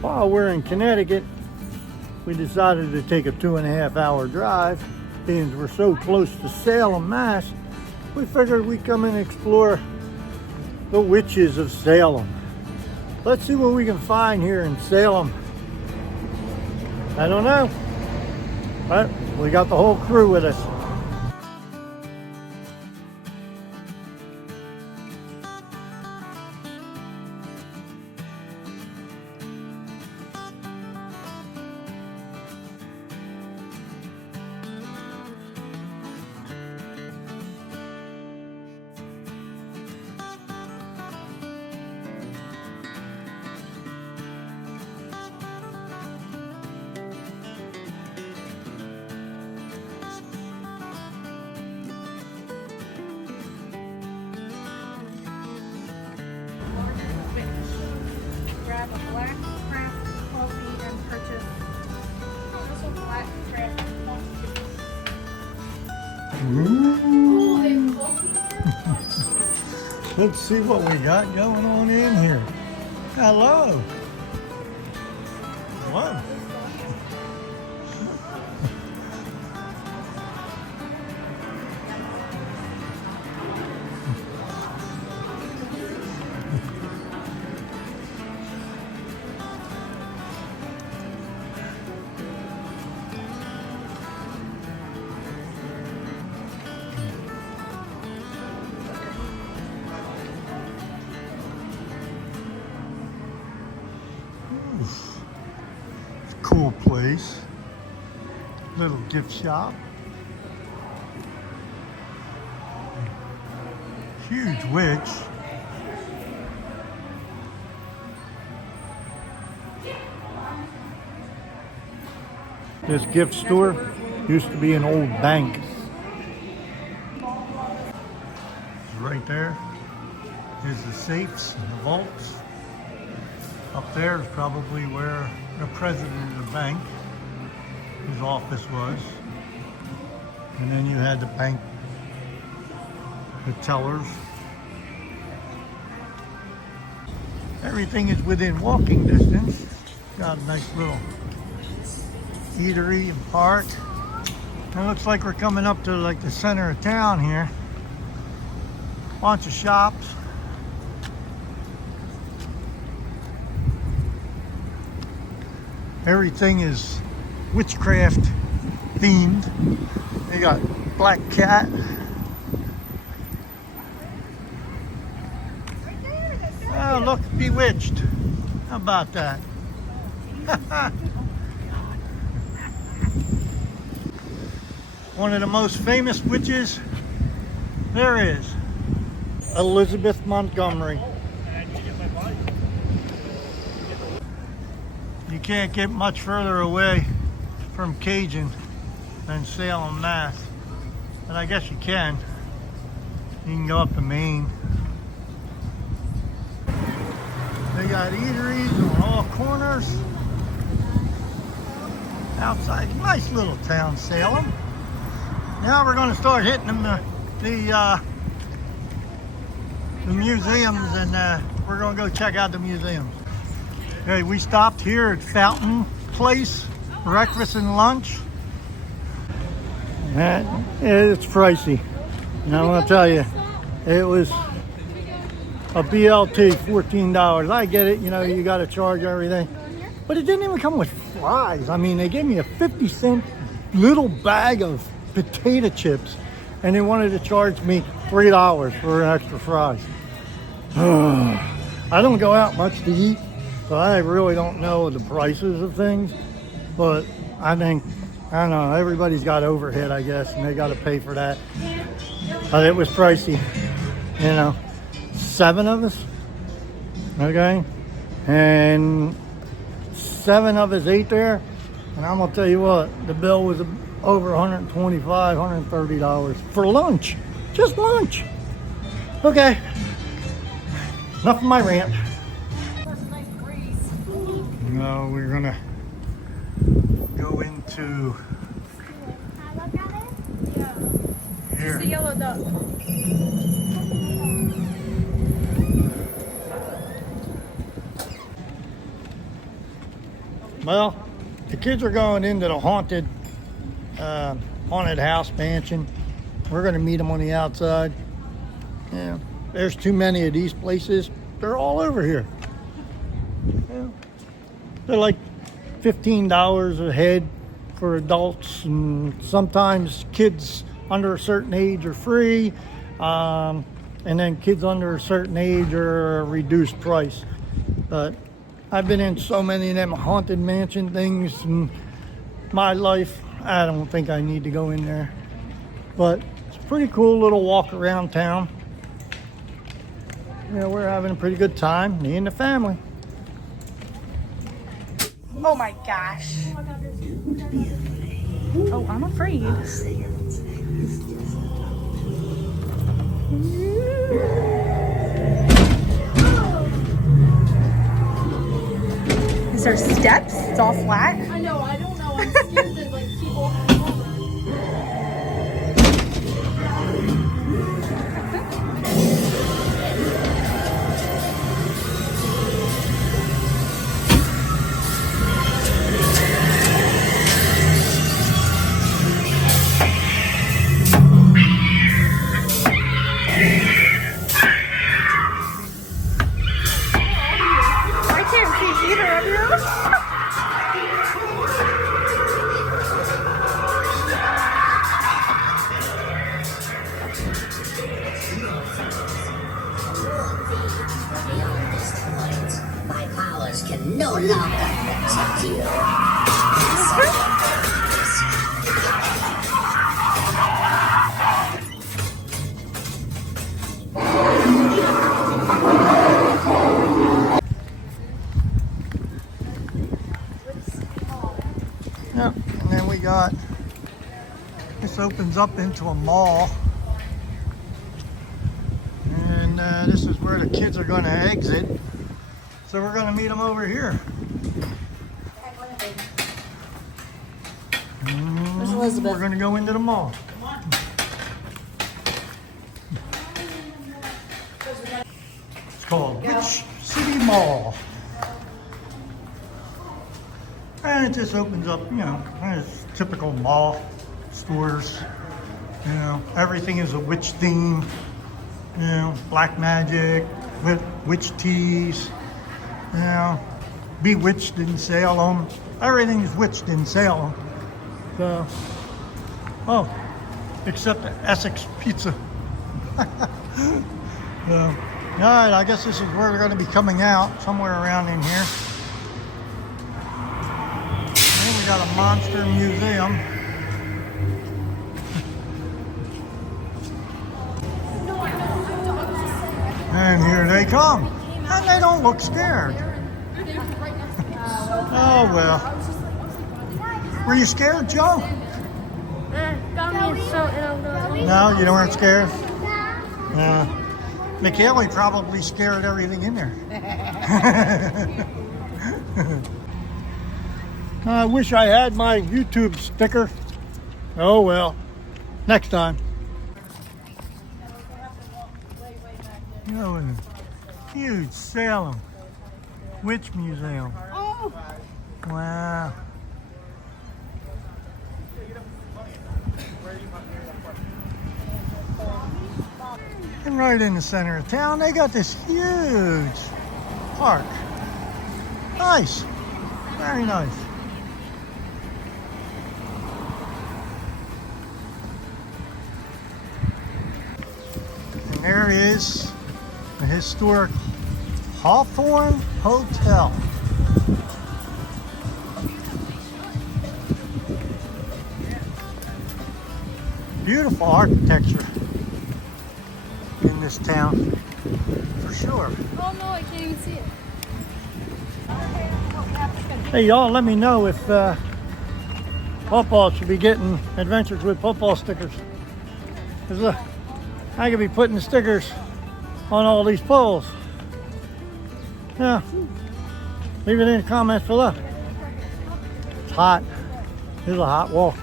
While we're in Connecticut, we decided to take a 2.5-hour drive. Being we're so close to Salem, Mass, we figured we'd come and explore the witches of Salem. Let's see what we can find here in Salem. I don't know, but we got the whole crew with us. Grab a black craft coffee and purchase also black craft coffee. Let's see what we got going on in here. Hello. Whoa. Cool place, little gift shop, huge witch. This gift store used to be an old bank. Right there is the safes and the vaults. Up there is probably where the president of the bank, his office was. And then you had the bank, the tellers. Everything is within walking distance. Got a nice little eatery and park. It looks like we're coming up to like the center of town here. Bunch of shops. Everything is witchcraft themed. They got black cat. Oh, look, bewitched. How about that? One of the most famous witches there is, Elizabeth Montgomery. You can't get much further away from Cajun than Salem, Mass. But I guess you can. You can go up to Maine. They got eateries on all corners. Outside, nice little town, Salem. Now we're going to start hitting the museums, and we're going to go check out the museums. Okay, we stopped here at Fountain Place, breakfast and lunch. It's pricey. And I want to tell you, it was a BLT, $14. I get it, you know, you got to charge everything. But it didn't even come with fries. I mean, they gave me a 50-cent little bag of potato chips, and they wanted to charge me $3 for an extra fries. I don't go out much to eat, so I really don't know the prices of things, but I think, I don't know, everybody's got overhead, I guess, and they got to pay for that. But it was pricey, you know, 7 of us, okay, and 7 of us ate there, and I'm gonna tell you what, the bill was over $125, $130 for lunch, just lunch. Okay, enough of my rant. No, we're gonna go into here. It's the yellow duck. Well, the kids are going into the haunted house mansion. We're going to meet them on the outside. Yeah, there's too many of these places. They're all over here. Yeah. They're like $15 a head for adults, and sometimes kids under a certain age are free, and then kids under a certain age are a reduced price. But I've been in so many of them haunted mansion things in my life, I don't think I need to go in there. But it's a pretty cool little walk around town. You know, we're having a pretty good time, me and the family. Oh my gosh. Oh, I'm afraid. Is there steps? It's all flat. I know, I don't know. I'm scared to like keep walking over. I can't see either of you. My powers can no longer protect you. Yep, and then we got, this opens up into a mall. And this is where the kids are going to exit. So we're going to meet them over here. There's Elizabeth. We're going to go into the mall. It's called Witch City Mall. And it just opens up, you know, as typical mall stores. You know, everything is a witch theme. You know, black magic, witch teas. You know, Bewitched in Salem. Everything is witched in Salem. So, oh, except the Essex pizza. So, all right, I guess this is where they're going to be coming out, somewhere around in here. Then we got a monster museum. And here they come. And they don't look scared. Oh, well. Were you scared, Joe? No, you weren't scared? McKaylee probably scared everything in there. I wish I had my YouTube sticker. Oh, well. Next time. Oh, huge Salem Witch Museum. Oh. Wow. And right in the center of town, they got this huge park. Nice. Very nice. And there is the historic Hawthorne Hotel. Beautiful architecture in this town, for sure. Oh no, I can't even see it. Hey y'all, let me know if Pawpaw should be getting Adventures with Pawpaw stickers. 'Cause look, I could be putting the stickers on all these poles. Yeah, leave it in the comments below. It's hot. This is a hot walk.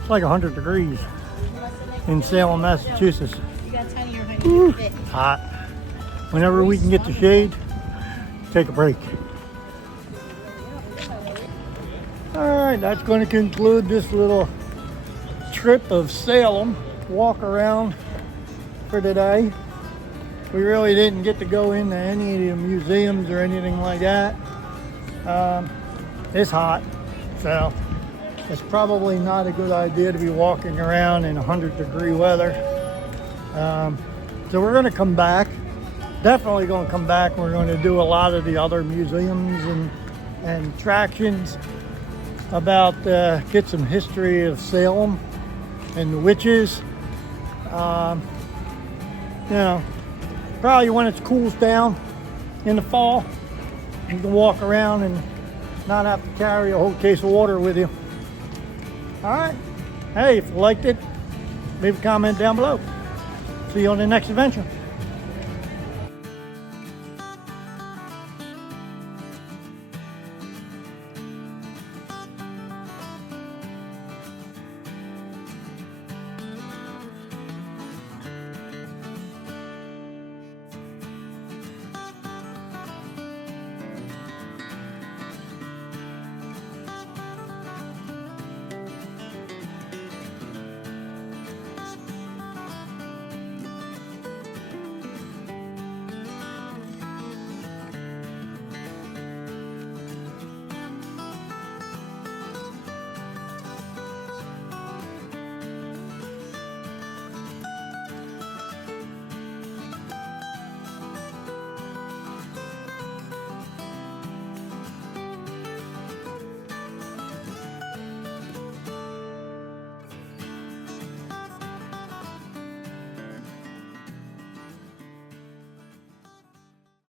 It's like 100 degrees in Salem, Massachusetts. Woo, it's hot. Whenever we can get the shade, take a break. right, that's going to conclude this little trip of Salem walk around for today. We really didn't get to go into any of the museums or anything like that. It's hot, so it's probably not a good idea to be walking around in 100-degree weather. So we're going to come back. Definitely going to come back. We're going to do a lot of the other museums and attractions about, get some history of Salem and the witches. You know, probably when it cools down in the fall, you can walk around and not have to carry a whole case of water with you. All right. Hey, if you liked it, leave a comment down below. See you on the next adventure.